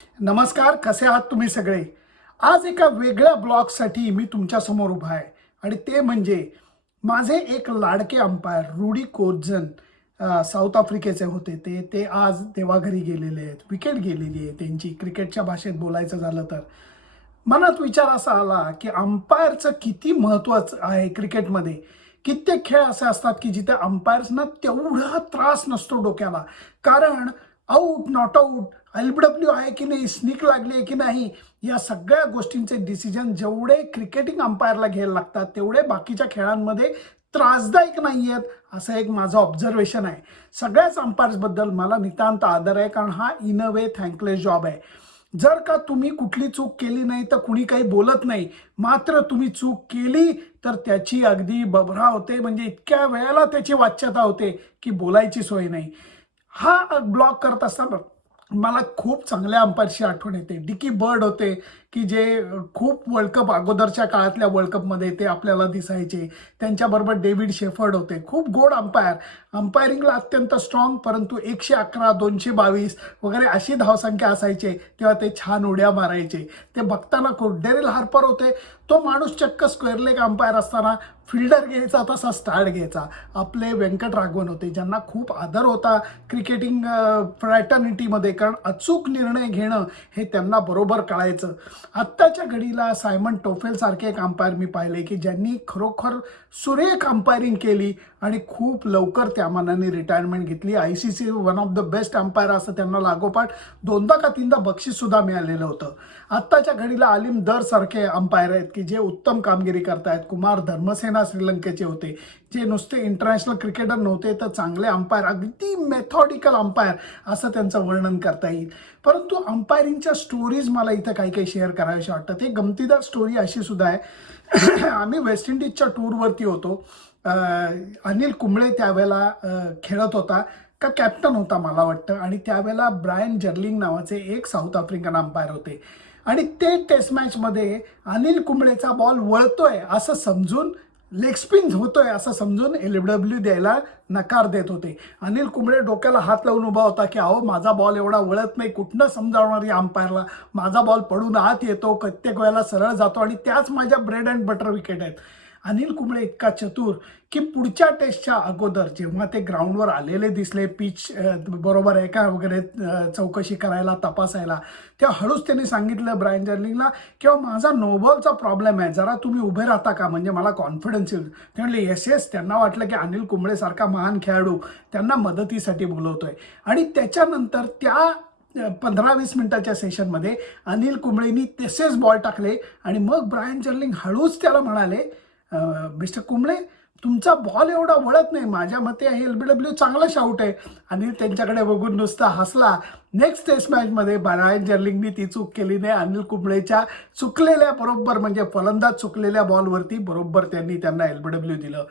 नमस्कार, कसे आहात तुम्ही सगळे? आज एका वेगळ्या ब्लॉगसाठी मी तुमच्या समोर उभा आहे आणि ते म्हणजे माझे एक लाडके अंपायर रुडी कोर्टझन. साऊथ आफ्रिकेचे होते ते आज देवाघरी गेलेले आहेत. विकेट गेलेली आहे त्यांची. क्रिकेटच्या भाषेत बोलायचं झालं तर मनात विचार असा आला की अंपायरचं किती महत्त्वाचं आहे क्रिकेटमध्ये. कित्येक खेळ असे असतात की जिथे अंपायर्सना तेवढा त्रास नसतो डोक्याला. कारण आऊट, नॉट आऊट, एलबीडब्ल्यू आहे की नाही, स्निक लागली आहे की नाही, या सगळ्या गोष्टींचे डिसिजन जेवढे क्रिकेटिंग अंपायरला घ्यायला लागतात तेवढे बाकीच्या खेळांमध्ये त्रासदायक नाही आहेत, असं एक माझं ऑब्झर्वेशन आहे. सगळ्याच अंपायर्सबद्दल मला नितांत आदर आहे, कारण हा in a way thankless job आहे. जर का तुम्ही कुठली चूक केली नाही तर कुणी काही बोलत नाही, मात्र तुम्ही चूक केली तर त्याची अगदी बभरा होते. म्हणजे इतक्या वेळेला त्याची वाच्यता होते की बोलायची सोय नाही. हा ब्लॉग करत असताना मला खूप चांगल्या अंपायरची आठवण येते. डिकी बर्ड होते की जे खूप वर्ल्ड कप अगोदरच्या काळातल्या वर्ल्ड कपमध्ये ते आपल्याला दिसायचे. त्यांच्याबरोबर डेव्हिड शेफर्ड होते. खूप गोड अंपायर, अंपायरिंगला अत्यंत स्ट्रॉंग, परंतु 111, 222 वगैरे अशी धावसंख्या असायचे तेव्हा ते छान उड्या मारायचे. ते बघताना खूप. डेरिल हार्पर होते. तो माणूस चक्क स्क्वेअर लेग अंपायर असताना फिल्डर घ्यायचा तसा स्टार्ट घ्यायचा. आपले व्यंकट राघवन होते, ज्यांना खूप आदर होता क्रिकेटिंग फ्रॅटर्निटीमध्ये, कारण अचूक निर्णय घेणं हे त्यांना बरोबर कळायचं. आत्ताच्या घडीला सायमन टोफेल सारखे एक अंपायर मी पाहिले की ज्यांनी खरोखर सुरेख अंपायरिंग केली आणि खूप लवकर त्या मानाने रिटायरमेंट घेतली. ICC one of the best umpire असं त्यांना लागोपाठ 2दा का 3दा बक्षीस सुद्धा मिळालेलं होतं. आत्ताच्या घडीला आलिम दर सारखे अंपायर आहेत की जे उत्तम कामगिरी करतायत. कुमार धर्मसेना श्रीलंकेचे होते, जे नुसते इंटरनॅशनल क्रिकेटर नव्हते तर चांगले अंपायर, अगदी मेथॉडिकल अंपायर असं त्यांचं वर्णन करता येईल. परंतु अंपायरिंगच्या स्टोरीज मला इथं काही काही शेअर कराव्याशा वाटतात. एक गमतीदार स्टोरी अशी सुद्धा आहे. आम्ही वेस्ट इंडिजच्या टूरवरती होतो. अनिल कुंबळे त्यावेळेला खेळत होता का कॅप्टन होता मला वाटतं, आणि त्यावेळेला ब्रायन जर्लिंग नावाचे एक साऊथ आफ्रिकन अंपायर होते. आणि ते टेस्ट मॅचमध्ये अनिल कुंबळेचा बॉल वळतोय असं समजून, लेग स्पिन होतोय असं समजून एलबीडब्ल्यू द्यायला नकार देत होते. अनिल कुंबळे डोक्याला हात लावून उभा होता की अहो माझा बॉल एवढा वळत नाही, कुठनं समजावणार या अंपायरला, माझा बॉल पडून आत येतो, प्रत्येक वेळेला सरळ जातो आणि त्याच माझ्या ब्रेड अँड बटर विकेट आहेत. अनिल कुंबळे इतका चतुर की पुढच्या टेस्टच्या अगोदर जेव्हा ते ग्राउंडवर आलेले दिसले, पिच बरोबर आहे का वगैरे चौकशी करायला, तपासायला, तेव्हा हळूच त्यांनी सांगितलं ब्रायन जर्लिंगला किंवा माझा नोबॉलचा प्रॉब्लेम आहे, जरा तुम्ही उभे राहता का, म्हणजे मला कॉन्फिडन्स येईल. ते म्हणले येस येस. त्यांना वाटलं की अनिल कुंबळेसारखा महान खेळाडू त्यांना मदतीसाठी बोलवतोय. आणि त्याच्यानंतर त्या 15-20 मिनिटाच्या सेशनमध्ये अनिल कुंबळेनी तसेच बॉल टाकले आणि मग ब्रायन जर्लिंग हळूच त्याला म्हणाले, मिस्टर कुंबळे तुमचा बॉल एवढा वळत नाही, माझ्या मते हे एलबीडब्ल्यू चांगला शाऊट आहे. आणि त्यांच्याकडे बघून नुसता हसला. नेक्स्ट टेस्ट मॅचमध्ये ब्रायन जर्लिंगनी ती चूक केली नाही. अनिल कुंबळेच्या चुकलेल्या बरोबर, म्हणजे फलंदाज चुकलेल्या बॉलवरती बरोबर त्यांना एलबीडब्ल्यू दिलं.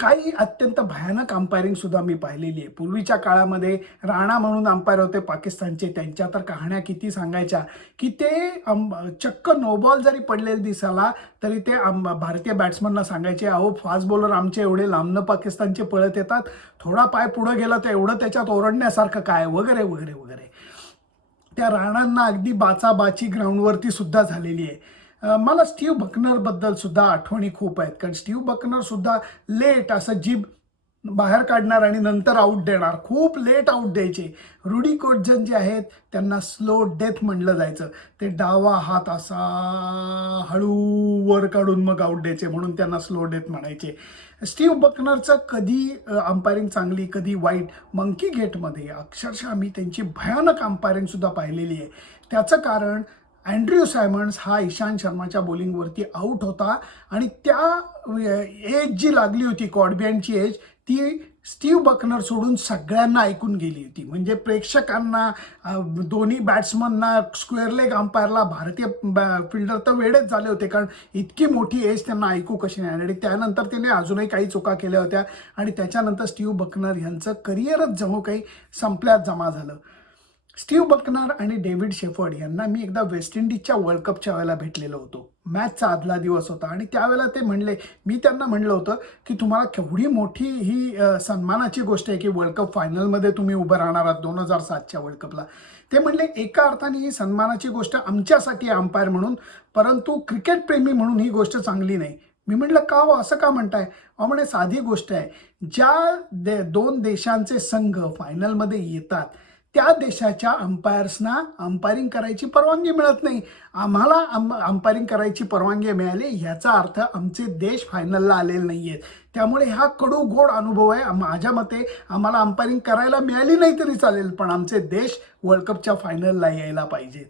काही अत्यंत भयानक अंपायरिंग सुद्धा मी पाहिलेली आहे. पूर्वीच्या काळामध्ये राणा म्हणून अंपायर होते पाकिस्तानचे, त्यांच्या तर कहाण्या किती सांगायच्या की ते चक्क नोबॉल जरी पडलेला दिसाला तरी ते भारतीय बॅट्समनला सांगायचे, अहो फास्ट बॉलर आमचे एवढे लांबनं पाकिस्तानचे पळत येतात, थोडा पाय पुढे गेला तर एवढं त्याच्यात ओरडण्यासारखं काय, वगैरे वगैरे वगैरे. त्या राणांना अगदी बाचाबाची ग्राउंडवरती सुद्धा झालेली आहे. मला स्टीव्ह बकनरबद्दल सुद्धा आठवणी खूप आहेत, कारण स्टीव्ह बकनर सुद्धा लेट असं जीभ बाहेर काढणार आणि नंतर आऊट देणार, खूप लेट आऊट द्यायचे. रुडी कोर्टझन जे आहेत त्यांना स्लो डेथ म्हणलं जायचं. ते डावा हात असा हळू वर काढून मग आऊट द्यायचे, म्हणून त्यांना स्लो डेथ म्हणायचे. स्टीव्ह बकनरचं कधी अंपायरिंग चांगली कधी वाईट. मंकी गेटमध्ये अक्षरशः मी त्यांची भयानक अंपायरिंग सुद्धा पाहिलेली आहे. त्याचं कारण अँड्र्यू सायमन्स हा इशांत शर्माच्या बॉलिंगवरती आऊट होता आणि त्या एज जी लागली होती, कॉडबियनची एज, ती स्टीव्ह बकनर सोडून सगळ्यांना ऐकून गेली होती. म्हणजे प्रेक्षकांना, दोन्ही बॅट्समनना, स्क्वेअर लेग अंपायरला, भारतीय फिल्डर तर वेळेच झाले होते, कारण इतकी मोठी एज त्यांना ऐकू कशी नाही. आणि त्यानंतर त्याने अजूनही काही चुका केल्या होत्या आणि त्याच्यानंतर स्टीव्ह बकनर यांचं करिअरच जणू काही संपल्यात जमा झालं. स्टीव्ह बकनर आणि डेव्हिड शेफर्ड यांना मी एकदा वेस्ट इंडिजच्या वर्ल्ड कपच्या वेळेला भेटलेलो होतो. मॅचचा आदला दिवस होता आणि त्यावेळेला ते म्हणले, मी त्यांना म्हणलं होतं की तुम्हाला केवढी मोठी ही सन्मानाची गोष्ट आहे की वर्ल्ड कप फायनलमध्ये तुम्ही उभं राहणार आहात 2007च्या वर्ल्ड कपला. ते म्हणले एका अर्थाने ही सन्मानाची गोष्ट आमच्यासाठी आहे अंपायर म्हणून, परंतु क्रिकेट प्रेमी म्हणून ही गोष्ट चांगली नाही. मी म्हटलं का हो असं का म्हणताय? म्हणे साधी गोष्ट आहे, ज्या दोन देशांचे संघ फायनलमध्ये येतात त्या देशाच्या अंपायर्सना अंपायरिंग करायची परवानगी मिळत नाही. आम्हाला अंपायरिंग करायची परवानगी मिळाली ह्याचा अर्थ आमचे देश फायनलला आलेले नाही आहेत. त्यामुळे हा कडू गोड अनुभव आहे. माझ्या मते आम्हाला अंपायरिंग करायला मिळाली नाही तरी चालेल, पण आमचे देश वर्ल्ड कपच्या फायनलला यायला पाहिजेत.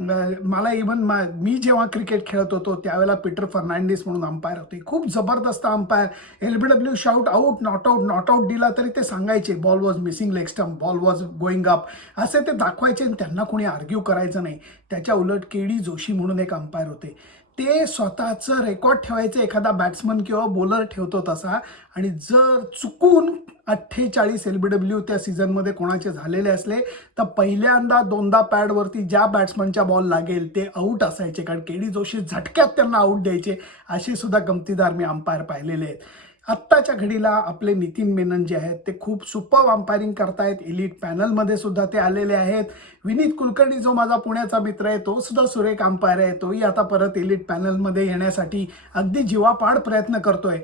मला इव्हन मी जेव्हा क्रिकेट खेळत होतो त्यावेळेला पीटर फर्नांडिस म्हणून अंपायर होते, खूप जबरदस्त umpire. LBW shout out, not out, not out दिला तरी ते सांगायचे ball was missing leg stump, ball was going up, असे ते दाखवायचे आणि त्यांना कोणी आर्ग्यू करायचं नाही. त्याच्या उलट KD जोशी म्हणून एक अंपायर होते, ते स्वतःचं रेकॉर्ड ठेवायचं, एखादा बॅट्समन किंवा बॉलर ठेवतो तसा, आणि जर चुकून 48 LBW त्या सीझनमध्ये कोणाचे झालेले असले तर पहिल्यांदा दोनदा पॅडवरती ज्या बॅट्समनच्या बॉल लागेल ते आऊट असायचे, कारण KD जोशी झटक्यात त्यांना आऊट द्यायचे. असे सुद्धा गमतीदार मी अंपायर पाहिलेले आहेत. आत्ताच्या घडीला आपले नितीन मेनन जे आहेत ते खूप सुपर अंपायरिंग करतायत, एलिट पॅनलमध्ये सुद्धा ते आलेले आहेत. विनीत कुलकर्णी जो माझा पुण्याचा मित्र आहे तो सुद्धा सुरेख अंपायर आहे, तोही आता परत एलिट पॅनलमध्ये येण्यासाठी अगदी जीवापाड प्रयत्न करतोय.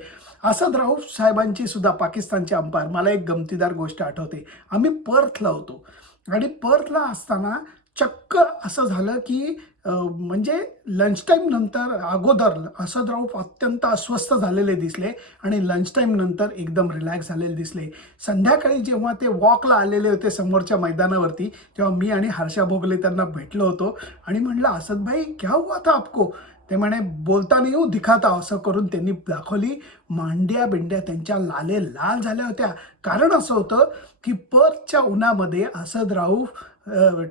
असद राऊफ साहेबांची सुद्धा पाकिस्तानचे अंपायर. मला एक गमतीदार गोष्ट आठवते, आम्ही पर्थला होतो आणि पर्थला असताना चक्क असं झालं की म्हणजे लंच टाईम नंतर अगोदर असद राऊफ अत्यंत अस्वस्थ झालेले दिसले आणि लंच टाईम नंतर एकदम रिलॅक्स झालेले दिसले. संध्याकाळी जेव्हा ते वॉकला आलेले होते समोरच्या मैदानावरती तेव्हा मी आणि हर्षा भोगले त्यांना भेटलो होतो आणि म्हणलं असद भाई क्या हुआ था आपको? ते म्हणे बोलता नाही हो दिखाता, असं करून त्यांनी दाखवली. मांड्या बिंड्या त्यांच्या लाले लाल झाल्या होत्या. कारण असं होतं की पर्थच्या उन्हामध्ये असद राऊफ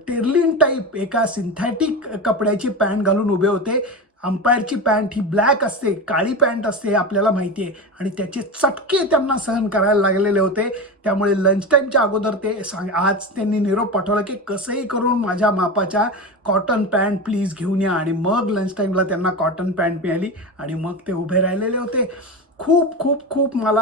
टेर्लिन टाईप एका सिंथेटिक कपड्याची पॅन्ट घालून उभे होते. अंपायरची पॅन्ट ही ब्लॅक असते, काळी पॅन्ट असते, हे आपल्याला माहिती आहे, आणि त्याचे चटके त्यांना सहन करायला लागलेले होते. त्यामुळे लंच टाईमच्या अगोदर ते आज त्यांनी निरोप पाठवला की कसंही करून माझ्या मापाच्या कॉटन पॅन्ट प्लीज घेऊन या, आणि मग लंच टाईमला त्यांना कॉटन पॅन्ट मिळाली आणि मग ते उभे राहिलेले होते. खूप खूप खूप मला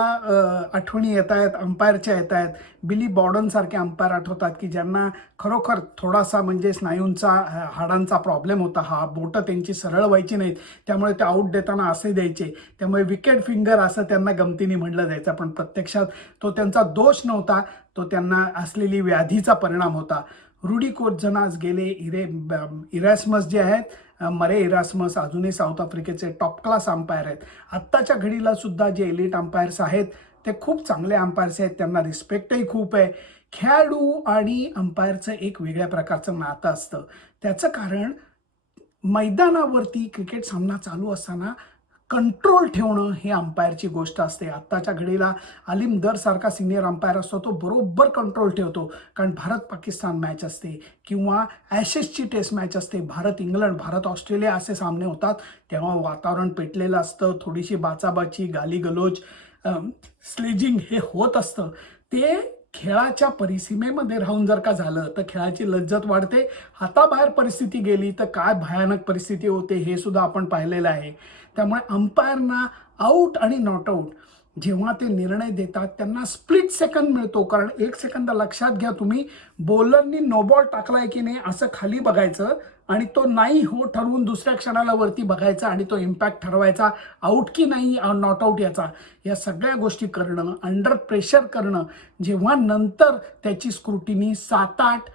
आठवणी येत आहेत अंपायरच्या येत आहेत. बिली बॉर्डन सारखे अंपायर आठवतात की ज्यांना खरोखर थोडासा म्हणजे स्नायूंचा हाडांचा प्रॉब्लेम होता, हा बोटं त्यांची सरळ व्हायची नाहीत, त्यामुळे ते आऊट देताना असे द्यायचे, त्यामुळे विकेट फिंगर असं त्यांना गमतीने म्हटलं जायचं. पण प्रत्यक्षात तो त्यांचा दोष नव्हता, तो त्यांना असलेली व्याधीचा परिणाम होता. रुडी कोर्टझन आज गेले. इरॅस्मस जे आहेत, मरे इरास्मस अजूनही साऊथ आफ्रिकेचे टॉप क्लास अंपायर आहेत. आत्ताच्या घडीला सुद्धा जे एलिट अंपायर्स आहेत ते खूप चांगले अंपायर्स आहेत, त्यांना रिस्पेक्टही खूप आहे. खेळाडू आणि अंपायरचं एक वेगळ्या प्रकारचं नातं असतं. त्याचं कारण मैदानावरती क्रिकेट सामना चालू असताना कंट्रोल ठेवणं हे अंपायरची गोष्ट असते. आत्ताच्या घडीला आलिम दर सारखा सिनियर अंपायर असतो, तो बरोबर कंट्रोल ठेवतो. कारण भारत पाकिस्तान मॅच असते किंवा ॲशेसची टेस्ट मॅच असते, भारत इंग्लंड, भारत ऑस्ट्रेलिया असे सामने होतात, तेव्हा वातावरण पेटलेलं असतं, थोडीशी बाचाबाची, गालीगलोच, स्लेजिंग हे होत असतं. ते खेळाच्या परिसीमेमध्ये राहून जर का झालं तर खेळाची लज्जत वाढते. हाताबाहेर परिस्थिती गेली तर काय भयानक परिस्थिती होते हे सुद्धा आपण पाहिलेलं आहे. त्यामुळे अंपायरना आऊट आणि नॉट आऊट जेव्हा ते निर्णय देतात त्यांना स्प्लिट सेकंद मिळतो. कारण एक सेकंद लक्षात घ्या, तुम्ही बॉलरनी नो बॉल टाकलाय की नाही असं खाली बघायचं आणि तो नाही हो ठरवून दुसऱ्या क्षणाला वरती बघायचा आणि तो इम्पॅक्ट ठरवायचा, आऊट की नाही नॉट आऊट याचा. या सगळ्या गोष्टी करणं, अंडर प्रेशर करणं, जेव्हा नंतर त्याची स्क्रुटिनी 7-8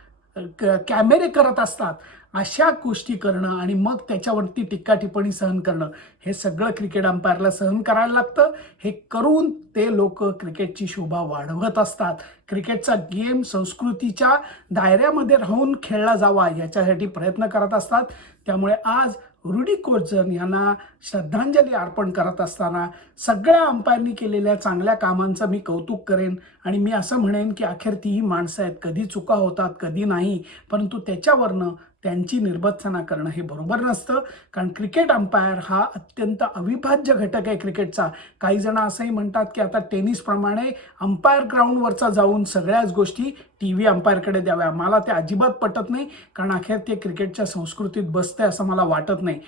कॅमेरे करत असतात, अशा गोष्टी करणं आणि मग त्याच्यावरती टीका टिप्पणी सहन करणं, हे सगळं क्रिकेट अंपायरला सहन करायला लागतं. हे करून ते लोक क्रिकेटची शोभा वाढवत असतात. क्रिकेटचा गेम संस्कृतीच्या दायऱ्यामध्ये राहून खेळला जावा याच्यासाठी प्रयत्न करत असतात. त्यामुळे आज रुडी कोर्टझन यांना श्रद्धांजली अर्पण करत असताना सगळ्या अंपायरनी केलेल्या चांगल्या कामांचं मी कौतुक करेन आणि मी असं म्हणेन की अखेर तीही माणसं आहेत, कधी चुका होतात कधी नाही, परंतु त्याच्यावरनं त्यांची निर्भत्सना करणं हे बरोबर नसतं. कारण क्रिकेट अंपायर हा अत्यंत अविभाज्य घटक आहे क्रिकेटचा. काही जण असंही म्हणतात की आता टेनिसप्रमाणे अंपायर ग्राउंडवरचा जाऊन सगळ्याच गोष्टी TV अंपायरकडे द्याव्या. मला ते अजिबात पटत नाही, कारण अखेर ते क्रिकेटच्या संस्कृतीत बसते असं मला वाटत नाही.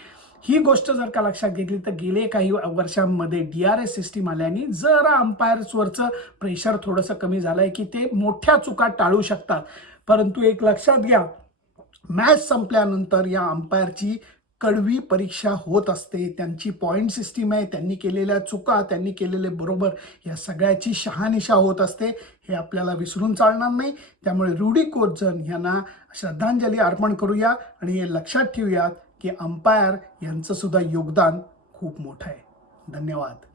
ही गोष्ट जर का लक्षात घेतली तर गेले काही वर्षांमध्ये DRS सिस्टीम आल्याने जरा अंपायर्सवरचं प्रेशर थोडंसं कमी झालंय की ते मोठ्या चुका टाळू शकतात. परंतु एक लक्षात घ्या, मॅच संपल्यानंतर या अंपायरची कडवी परीक्षा होत असते. त्यांची पॉईंट सिस्टीम आहे, त्यांनी केलेल्या चुका, त्यांनी केलेले बरोबर या सगळ्याची शहानिशा होत असते. हे आपल्याला विसरून चालणार नाही. त्यामुळे रुडी कोर्टझन यांना श्रद्धांजली अर्पण करूया आणि हे लक्षात ठेवूयात की अंपायर यांचं सुद्धा योगदान खूप मोठं आहे. धन्यवाद.